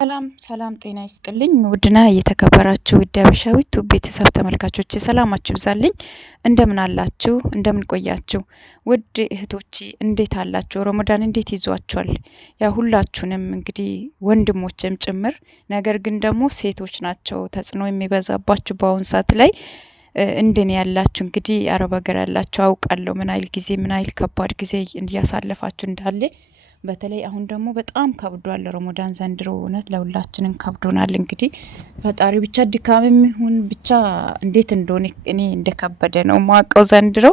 ሰላም ሰላም ጤና ይስጥልኝ ውድና እየተከበራችሁ ውድ አበሻዊት ቤተሰብ ተመልካቾች ሰላማችሁ ይብዛልኝ። እንደምን አላችሁ? እንደምን ቆያችሁ? ውድ እህቶቼ እንዴት አላችሁ? ረመዳን እንዴት ይዟችኋል? ያ ሁላችሁንም እንግዲህ ወንድሞችም ጭምር ነገር ግን ደግሞ ሴቶች ናቸው ተጽዕኖ የሚበዛባችሁ በአሁን ሰዓት ላይ እንደኔ ያላችሁ እንግዲህ አረብ ሀገር ያላችሁ አውቃለሁ ምን አይል ጊዜ ምን አይል ከባድ ጊዜ እያሳለፋችሁ እንዳለ በተለይ አሁን ደግሞ በጣም ከብዷል። ረመዳን ዘንድሮ እውነት ለሁላችንም ከብዶናል። እንግዲህ ፈጣሪ ብቻ ድካምም ይሁን ብቻ እንዴት እንደሆነ እኔ እንደከበደ ነው ማቀው። ዘንድሮ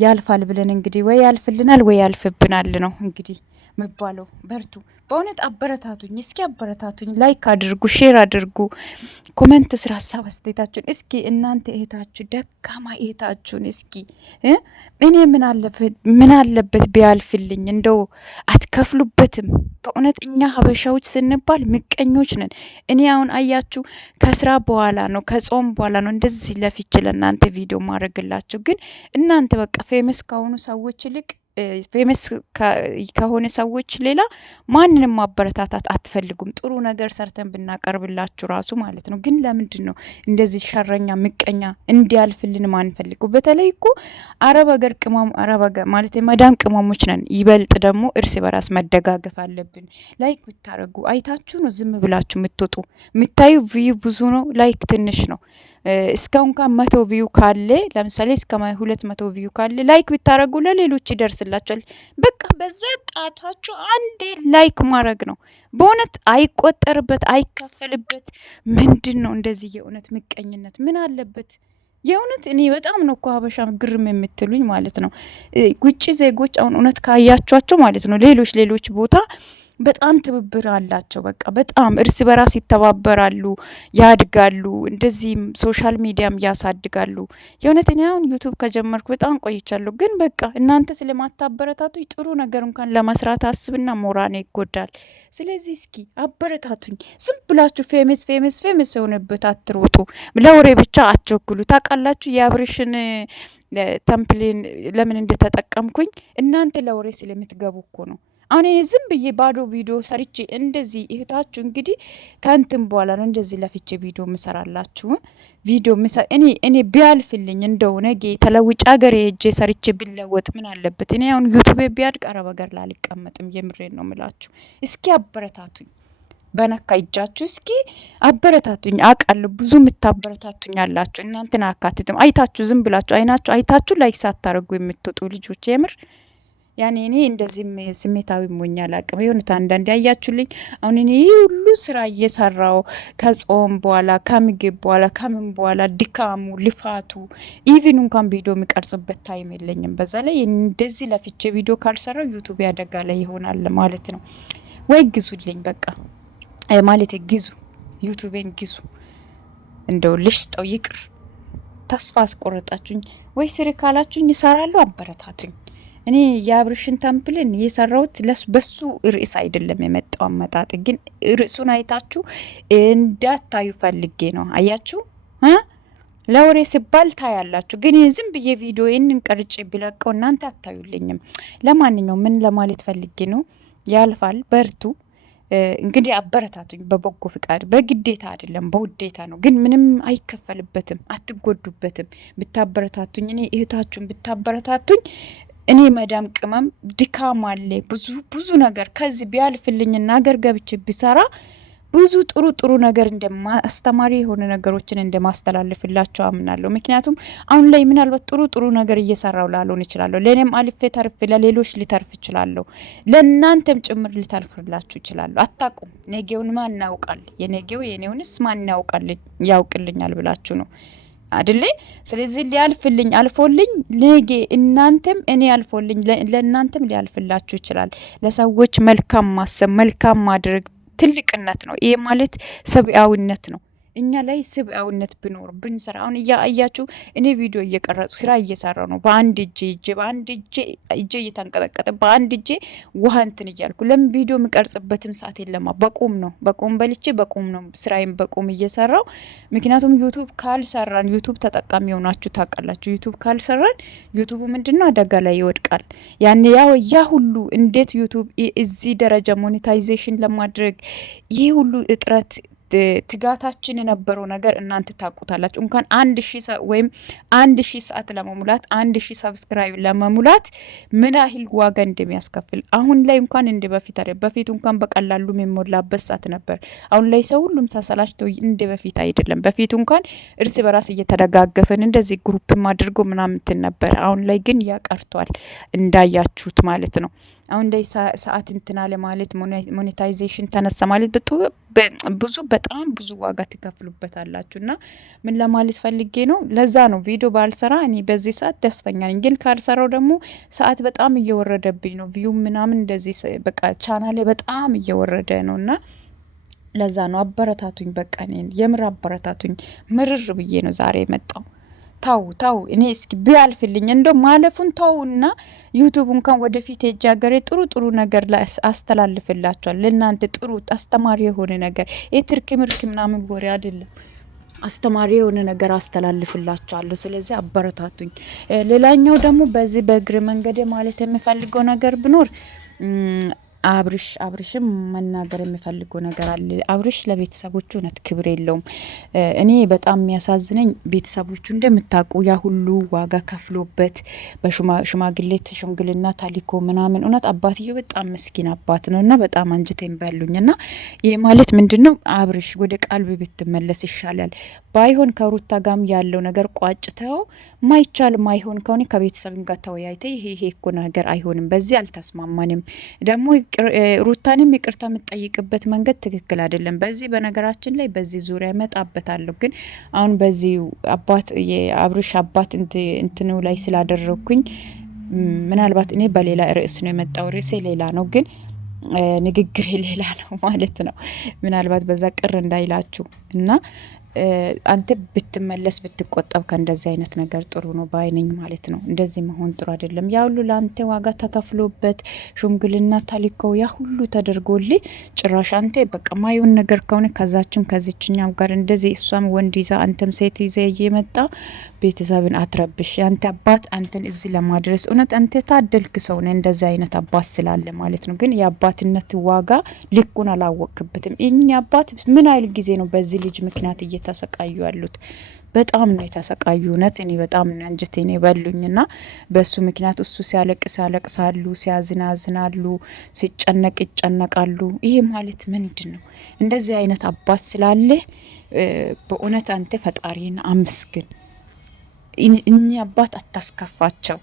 ያልፋል ብለን እንግዲህ ወይ ያልፍልናል ወይ ያልፍብናል ነው እንግዲህ የሚባለው። በርቱ፣ በእውነት አበረታቱኝ፣ እስኪ አበረታቱኝ፣ ላይክ አድርጉ፣ ሼር አድርጉ፣ ኮሜንት ስራ ሀሳብ አስተያየታችሁን እስኪ እናንተ እህታችሁ ደካማ እህታችሁን እስኪ እኔ ምን አለበት ቢያልፍልኝ እንደው አትከፍሉበትም። በእውነት እኛ ሀበሻዎች ስንባል ምቀኞች ነን። እኔ አሁን አያችሁ ከስራ በኋላ ነው ከጾም በኋላ ነው እንደዚህ ለፊች ለእናንተ ቪዲዮ ማድረግላችሁ። ግን እናንተ በቃ ፌመስ ከሆኑ ሰዎች ይልቅ ፌመስ ከሆነ ሰዎች ሌላ ማንንም ማበረታታት አትፈልጉም። ጥሩ ነገር ሰርተን ብናቀርብላችሁ ራሱ ማለት ነው። ግን ለምንድን ነው እንደዚህ ሸረኛ ምቀኛ እንዲያልፍልን ማንፈልገው? በተለይ እኮ አረብ ሀገር አረብ ሀገር ማለት የመዳም ቅመሞች ነን። ይበልጥ ደግሞ እርስ በራስ መደጋገፍ አለብን። ላይክ ብታረጉ አይታችሁ ነው ዝም ብላችሁ የምትወጡ። የምታዩ ቪዩ ብዙ ነው፣ ላይክ ትንሽ ነው። እስካሁን እንኳን 100 ቪው ካለ ለምሳሌ እስከ 200 ቪው ካለ ላይክ ብታረጉ ለሌሎች ይደርስላችኋል። በቃ በዛ ጣታችሁ አንዴ ላይክ ማድረግ ነው። በእውነት አይቆጠርበት አይከፈልበት። ምንድነው እንደዚህ የእውነት ምቀኝነት ምን አለበት? የእውነት እኔ በጣም ነው እኮ ሀበሻ ግርም የምትሉኝ ማለት ነው። ውጭ ዜጎች አሁን እውነት ካያቸዋቸው ማለት ነው ሌሎች ቦታ በጣም ትብብር አላቸው። በቃ በጣም እርስ በራስ ይተባበራሉ፣ ያድጋሉ፣ እንደዚህም ሶሻል ሚዲያም ያሳድጋሉ። የእውነት እኔ አሁን ዩቱብ ከጀመርኩ በጣም ቆይቻለሁ። ግን በቃ እናንተ ስለማታበረታቱኝ ጥሩ ነገር እንኳን ለመስራት አስብና ሞራኔ ይጎዳል። ስለዚህ እስኪ አበረታቱኝ። ዝም ብላችሁ ፌመስ የሆነበት አትሮጡ፣ ለወሬ ብቻ አትቸኩሉ። ታውቃላችሁ የአብርሽን ተምፕሌን ለምን እንደተጠቀምኩኝ እናንተ ለወሬ ስለምትገቡ እኮ ነው። አሁን እኔ ዝም ብዬ ባዶ ቪዲዮ ሰርቼ እንደዚህ እህታችሁ እንግዲህ ከንትን በኋላ ነው እንደዚህ ለፍቼ ቪዲዮ ምሰራላችሁ። ቪዲዮ እኔ ቢያልፍልኝ እንደው ነገ ተለውጭ ሀገር ሄጄ ሰርቼ ብለወጥ ምን አለበት? እኔ አሁን ዩቲዩብ ቢያድግ አረብ ሀገር ላልቀመጥም። የምሬን ነው ምላችሁ። እስኪ አበረታቱኝ፣ በነካ እጃችሁ እስኪ አበረታቱኝ። አውቃለሁ ብዙ የምታበረታቱኝ አላችሁ። እናንተን አካትትም አይታችሁ ዝም ብላችሁ አይናችሁ አይታችሁ ላይክ ሳታደርጉ የምትወጡ ልጆች የምር ያኔ እኔ እንደዚህ ስሜታዊ ሞኛ አላቅም። የሆነ አንዳንዴ ያያችሁልኝ አሁን እኔ ሁሉ ስራ እየሰራው ከጾም በኋላ ከምግብ በኋላ ከምን በኋላ ድካሙ ልፋቱ ኢቭን እንኳን ቪዲዮ የሚቀርጽበት ታይም የለኝም። በዛ ላይ እንደዚህ ለፍቼ ቪዲዮ ካልሰራው ዩቲዩብ ያደጋ ላይ ይሆናል ማለት ነው። ወይ ግዙልኝ በቃ ማለት ግዙ፣ ዩቲዩብን ግዙ። እንደው ልሽጠው ይቅር። ተስፋ አስቆረጣችሁኝ ወይ ስሪ ካላችሁኝ ይሰራሉ፣ አበረታቱኝ። እኔ የአብርሽን ተምፕልን የሰራሁት በሱ ርዕስ አይደለም የመጣው አመጣጥ፣ ግን ርዕሱን አይታችሁ እንዳታዩ ፈልጌ ነው። አያችሁ ለወሬ ሲባል ታያላችሁ፣ ግን ዝም ብዬ ቪዲዮ ይህንን ቀርጬ ቢለቀው እናንተ አታዩልኝም። ለማንኛውም ምን ለማለት ፈልጌ ነው፣ ያልፋል፣ በርቱ። እንግዲህ አበረታቱኝ በበጎ ፍቃድ፣ በግዴታ አይደለም በውዴታ ነው። ግን ምንም አይከፈልበትም፣ አትጎዱበትም። ብታበረታቱኝ እኔ እህታችሁን ብታበረታቱኝ እኔ መዳም ቅመም ድካም አለ ብዙ ነገር ከዚህ ቢያልፍልኝና ሀገር ገብቼ ቢሰራ ብዙ ጥሩ ነገር አስተማሪ የሆነ ነገሮችን እንደማስተላልፍላቸው አምናለሁ። ምክንያቱም አሁን ላይ ምናልባት ጥሩ ነገር እየሰራው ላልሆን ይችላለሁ። ለኔም አልፌ ተርፍ ለሌሎች ሊተርፍ ይችላለሁ። ለእናንተም ጭምር ሊተርፍላችሁ ይችላለሁ። አታውቁም። ነገውን ማን ያውቃል? የኔውንስ ማን ያውቅልኛል ብላችሁ ነው አይደለ? ስለዚህ ሊያልፍልኝ አልፎልኝ ነገ እናንተም እኔ አልፎልኝ ለእናንተም ሊያልፍላችሁ ይችላል። ለሰዎች መልካም ማሰብ መልካም ማድረግ ትልቅነት ነው። ይሄ ማለት ሰብአዊነት ነው። እኛ ላይ ስብአውነት ብኖር ብንሰራ። አሁን እያያችሁ እኔ ቪዲዮ እየቀረጹ ስራ እየሰራው ነው። በአንድ እጄ እየተንቀጠቀጠ በአንድ እጄ ውሃ እንትን እያልኩ ለምን ቪዲዮ የምቀርጽበትም ሰዓት የለማ። በቁም በልቼ በቁም ነው ስራዬን በቁም እየሰራው። ምክንያቱም ዩቱብ ካልሰራን ዩቱብ ተጠቃሚ የሆናችሁ ታውቃላችሁ። ዩቱብ ካልሰራን ዩቱብ ምንድነው አደጋ ላይ ይወድቃል። ያን ያ ሁሉ እንዴት ዩቱብ እዚህ ደረጃ ሞኔታይዜሽን ለማድረግ ይህ ሁሉ እጥረት ትጋታችን የነበረው ነገር እናንተ ታውቁታላችሁ። እንኳን 1000 ወይም 1000 ሰዓት ለመሙላት 1000 ሰብስክራይብ ለመሙላት ምን ያህል ዋጋ እንደሚያስከፍል አሁን ላይ እንኳን እንደ በፊት አይደለም። በፊት እንኳን በቀላሉ የሚሞላበት ሰዓት ነበር። አሁን ላይ ሰው ሁሉም ተሰላችቶ እንደ በፊት አይደለም። በፊት እንኳን እርስ በራስ እየተደጋገፈን እንደዚህ ግሩፕም አድርጎ ምናምን ነበር። አሁን ላይ ግን ያቀርቷል እንዳያችሁት ማለት ነው። አሁን ላይ ሰዓት እንትና ለማለት ሞኔታይዜሽን ተነሳ ማለት በጣም ብዙ ዋጋ ትከፍሉበታላችሁ። እና ምን ለማለት ፈልጌ ነው፣ ለዛ ነው ቪዲዮ ባልሰራ እኔ በዚህ ሰዓት ደስተኛ ነኝ። ግን ካልሰራው ደግሞ ሰዓት በጣም እየወረደብኝ ነው። ቪው ምናምን እንደዚህ በቃ ቻናሌ በጣም እየወረደ ነው። እና ለዛ ነው አበረታቱኝ። በቃ እኔን የምር አበረታቱኝ። ምርር ብዬ ነው ዛሬ የመጣው። ታው እኔ እስኪ ቢያልፍልኝ እንደው ማለፉን ታውና ዩቲዩብ እንኳን ወደፊት ሄጄ ሀገሬ ጥሩ ነገር ላይ አስተላልፍላችኋል። ለእናንተ ጥሩ አስተማሪ የሆነ ነገር የትርክ ምርክ ምናምን ወሬ አይደለም፣ አስተማሪ የሆነ ነገር አስተላልፍላችኋለሁ። ስለዚህ አበረታቱኝ። ሌላኛው ደግሞ በዚህ በእግር መንገድ ማለት የምፈልገው ነገር ቢኖር አብርሽም መናገር የሚፈልገው ነገር አለ። አብርሽ ለቤተሰቦቹ እውነት ክብር የለውም። እኔ በጣም የሚያሳዝነኝ ቤተሰቦቹ እንደምታውቁ ያ ሁሉ ዋጋ ከፍሎበት በሽማግሌት ሽምግልና ታሊኮ ምናምን እውነት አባትየው በጣም ምስኪን አባት ነው እና በጣም አንጀቴን በሉኝ። እና ይህ ማለት ምንድን ነው? አብርሽ ወደ ቃልብ ብትመለስ ይሻላል። ባይሆን ከሩታ ጋም ያለው ነገር ቋጭተው ማይሆን ከሆነ ከቤተሰብ ጋር ተወያይተ ይሄ እኮ ነገር አይሆንም፣ በዚህ አልተስማማንም ደግሞ ሩታንም ይቅርታ የምትጠይቅበት መንገድ ትክክል አይደለም። በዚህ በነገራችን ላይ በዚህ ዙሪያ እመጣበታለሁ። ግን አሁን በዚህ አባት የአብርሽ አባት እንትኑ ላይ ስላደረኩኝ ምናልባት እኔ በሌላ ርዕስ ነው የመጣው፣ ርዕሴ ሌላ ነው ግን ንግግሬ ሌላ ነው ማለት ነው። ምናልባት በዛ ቅር እንዳይላችሁ እና አንተ ብትመለስ ብትቆጠብ ከእንደዚህ አይነት ነገር ጥሩ ነው ባይነኝ ማለት ነው። እንደዚህ መሆን ጥሩ አይደለም። ያ ሁሉ ለአንተ ዋጋ ተከፍሎበት ሽምግልና ታሊኮ ያ ሁሉ ተደርጎልህ ጭራሽ አንተ በቃ ማይሆን ነገር ከሆነ ከዛችም ከዚችኛም ጋር እንደዚህ እሷም ወንድ ይዛ አንተም ሴት ይዘ እየመጣ ቤተሰብን አትረብሽ። ያንተ አባት አንተን እዚህ ለማድረስ እውነት አንተ ታደልክ ሰው ነህ፣ እንደዚህ አይነት አባት ስላለ ማለት ነው። ግን የአባትነት ዋጋ ልኩን አላወቅበትም። እኛ አባት ምን አይል ጊዜ ነው በዚህ ልጅ ምክንያት እየተሰቃዩ ያሉት? በጣም ነው የተሰቃዩ። እውነት እኔ በጣም ነው አንጀቴን የበሉኝና በሱ ምክንያት እሱ ሲያለቅስ ያለቅሳሉ፣ ሲያዝን ያዝናሉ፣ ሲጨነቅ ይጨነቃሉ። ይሄ ማለት ምንድን ነው? እንደዚህ አይነት አባት ስላለ በእውነት አንተ ፈጣሪን አመስግን። እኚህ አባት አታስከፋቸው።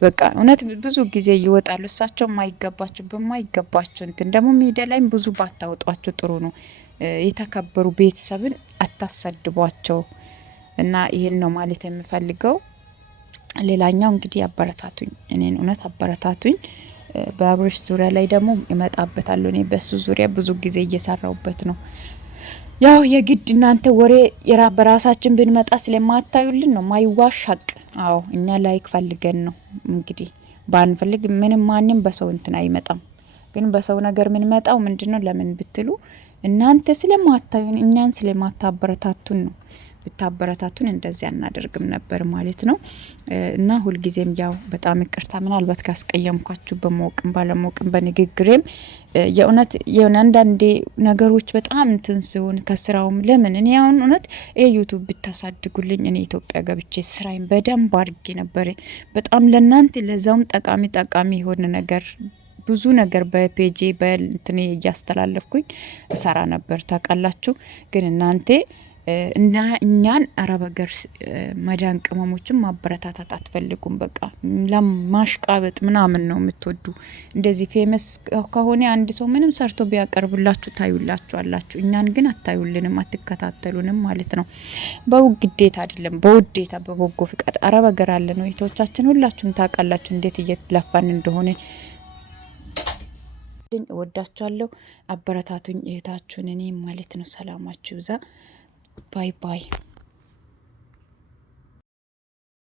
በቃ እውነት ብዙ ጊዜ ይወጣሉ እሳቸው ማይገባቸው በማይገባቸው እንትን ደግሞ ሚዲያ ላይም ብዙ ባታወጧቸው ጥሩ ነው። የተከበሩ ቤተሰብን አታሰድቧቸው። እና ይሄን ነው ማለት የምፈልገው። ሌላኛው እንግዲህ አበረታቱኝ፣ እኔን እውነት አበረታቱኝ። በአብርሽ ዙሪያ ላይ ደግሞ እመጣበታለሁ። እኔ በሱ ዙሪያ ብዙ ጊዜ እየሰራውበት ነው። ያው የግድ እናንተ ወሬ በራሳችን ብንመጣ ስለማታዩልን ነው ማይዋሽ ሀቅ። አዎ እኛ ላይክ ፈልገን ነው እንግዲህ፣ ባንፈልግ ምንም ማንም በሰው እንትን አይመጣም። ግን በሰው ነገር ምን መጣው ምንድነው? ለምን ብትሉ እናንተ ስለማታዩን እኛን ስለማታበረታቱን ነው። ብታበረታቱን እንደዚህ አናደርግም ነበር ማለት ነው። እና ሁልጊዜም ያው በጣም ይቅርታ ምናልባት ካስቀየምኳችሁ በመወቅም ባለመወቅም በንግግሬም የእውነት አንዳንዴ ነገሮች በጣም እንትን ሲሆን ከስራውም ለምን እኔ አሁን እውነት ዩቱብ ብታሳድጉልኝ እኔ ኢትዮጵያ ገብቼ ስራዬን በደንብ አድርጌ ነበር። በጣም ለእናንተ ለዛውም ጠቃሚ የሆነ ነገር ብዙ ነገር በፔጄ በእንትን እያስተላለፍኩኝ እሰራ ነበር ታውቃላችሁ። ግን እናንተ እና እኛን አረብ ሀገር መዳን ቅመሞችን ማበረታታት አትፈልጉም። በቃ ለማሽቃበጥ ምናምን ነው የምትወዱ። እንደዚህ ፌመስ ከሆነ አንድ ሰው ምንም ሰርቶ ቢያቀርብላችሁ ታዩላችኋላችሁ። እኛን ግን አታዩልንም፣ አትከታተሉንም ማለት ነው። በግዴታ አይደለም በውዴታ በበጎ ፍቃድ አረብ ሀገር አለ ነው እህቶቻችን፣ ሁላችሁም ታውቃላችሁ እንዴት እየለፋን እንደሆነ። እወዳችኋለሁ፣ አበረታቱኝ እህታችሁን እኔ ማለት ነው። ሰላማችሁ ይብዛ። ባይ ባይ።